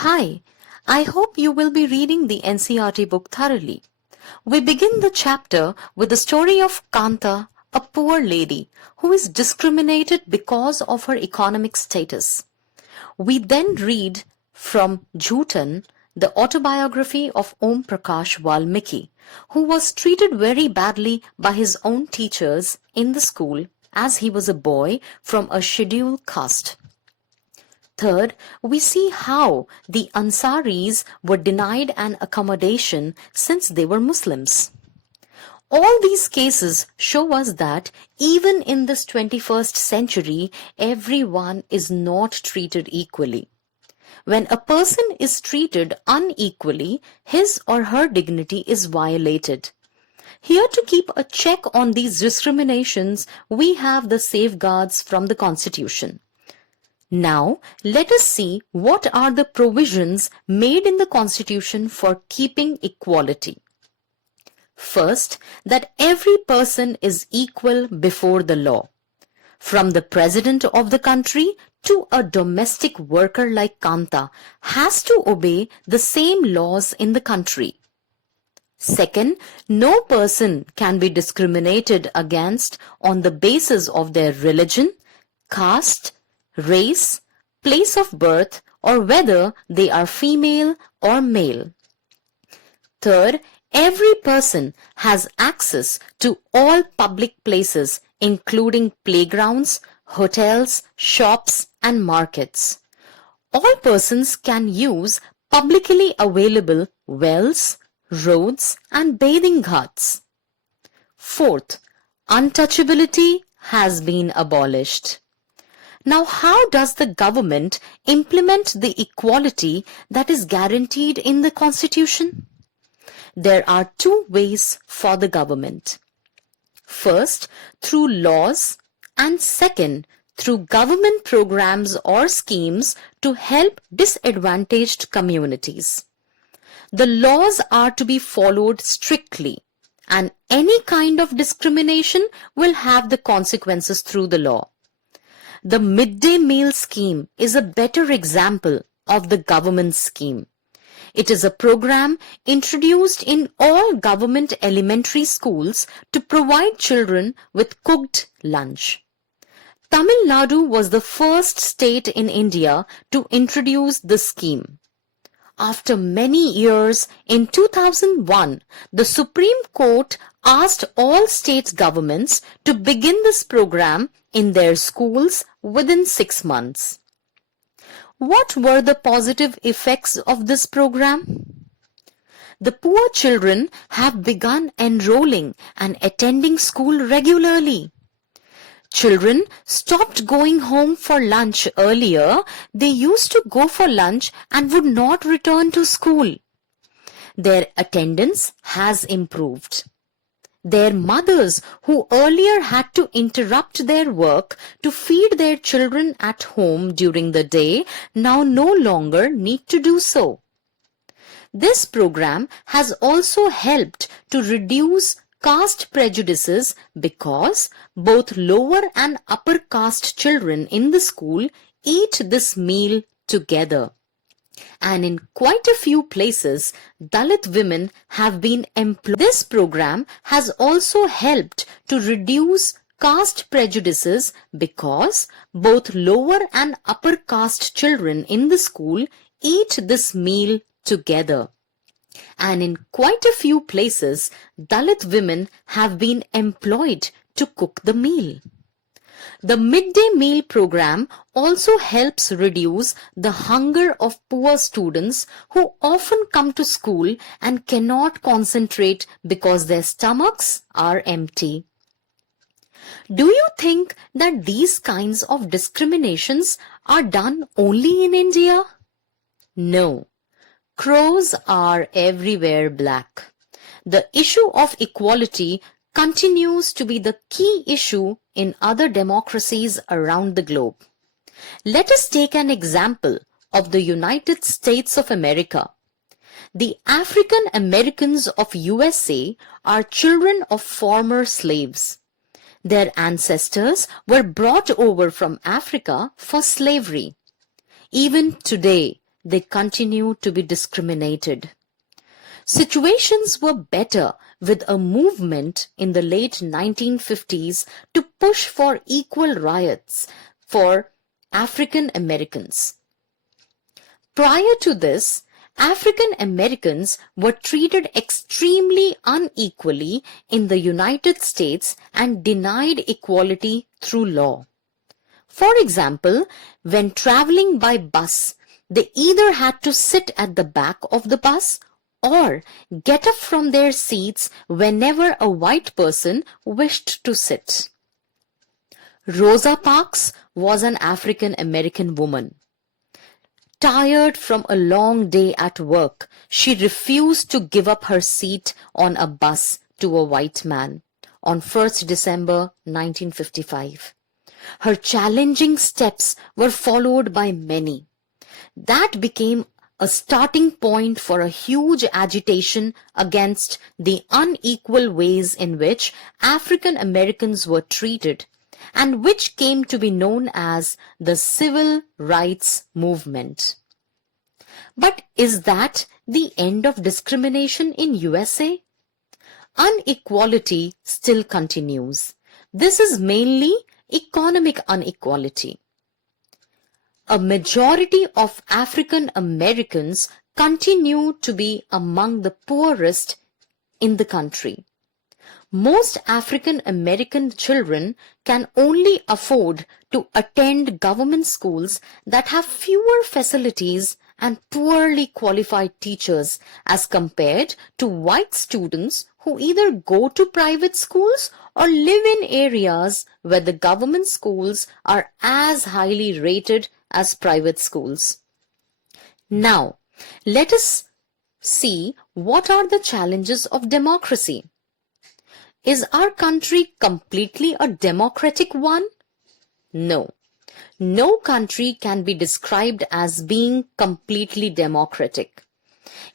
Hi, I hope you will be reading the NCERT book thoroughly. We begin the chapter with the story of Kanta, a poor lady who is discriminated because of her economic status. We then read from Jhutan, the autobiography of Om Prakash Valmiki, who was treated very badly by his own teachers in the school as he was a boy from a scheduled caste. Third, we see how the Ansaris were denied an accommodation since they were Muslims. All these cases show us that even in this 21st century, everyone is not treated equally. When a person is treated unequally, his or her dignity is violated. Here to keep a check on these discriminations, we have the safeguards from the Constitution. Now, let us see what are the provisions made in the Constitution for keeping equality. First, that every person is equal before the law. From the president of the country to a domestic worker like Kanta has to obey the same laws in the country. Second, no person can be discriminated against on the basis of their religion, caste, race, place of birth, or whether they are female or male. Third, every person has access to all public places, including playgrounds, hotels, shops, and markets. All persons can use publicly available wells, roads, and bathing ghats. Fourth, untouchability has been abolished. Now, how does the government implement the equality that is guaranteed in the Constitution? There are two ways for the government. First, through laws, and second, through government programs or schemes to help disadvantaged communities. The laws are to be followed strictly, and any kind of discrimination will have the consequences through the law. The midday meal scheme is a better example of the government scheme. It is a program introduced in all government elementary schools to provide children with cooked lunch. Tamil Nadu was the first state in India to introduce the scheme. After many years, in 2001, the Supreme Court asked all state governments to begin this program in their schools within 6 months. What were the positive effects of this program? The poor children have begun enrolling and attending school regularly. Children stopped going home for lunch earlier. They used to go for lunch and would not return to school. Their attendance has improved. Their mothers, who earlier had to interrupt their work to feed their children at home during the day, now no longer need to do so. This program has also helped to reduce caste prejudices because both lower and upper caste children in the school eat this meal together. And in quite a few places, Dalit women have been employed. This program has also helped to reduce caste prejudices because both lower and upper caste children in the school eat this meal together. And in quite a few places, Dalit women have been employed to cook the meal. The midday meal program also helps reduce the hunger of poor students who often come to school and cannot concentrate because their stomachs are empty. Do you think that these kinds of discriminations are done only in India? No. Crows are everywhere black. The issue of equality continues to be the key issue in other democracies around the globe. Let us take an example of the United States of America. The African Americans of USA are children of former slaves. Their ancestors were brought over from Africa for slavery. Even today, they continue to be discriminated. Situations were better with a movement in the late 1950s to push for equal rights for African Americans. Prior to this, African Americans were treated extremely unequally in the United States and denied equality through law. For example, when traveling by bus, they either had to sit at the back of the bus or get up from their seats whenever a white person wished to sit. Rosa Parks was an African American woman. Tired from a long day at work, she refused to give up her seat on a bus to a white man on 1st December 1955. Her challenging steps were followed by many. That became a starting point for a huge agitation against the unequal ways in which African Americans were treated, and which came to be known as the Civil Rights Movement. But is that the end of discrimination in USA? Inequality still continues. This is mainly economic inequality. A majority of African Americans continue to be among the poorest in the country. Most African American children can only afford to attend government schools that have fewer facilities and poorly qualified teachers as compared to white students who either go to private schools or live in areas where the government schools are as highly rated as private schools. Now, let us see what are the challenges of democracy. Is our country completely a democratic one? No. No country can be described as being completely democratic.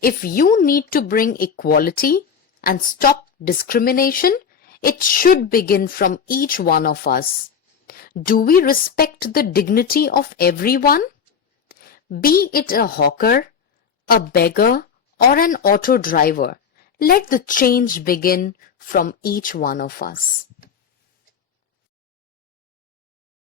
If you need to bring equality and stop discrimination, it should begin from each one of us. Do we respect the dignity of everyone? Be it a hawker, a beggar, or an auto driver, let the change begin from each one of us.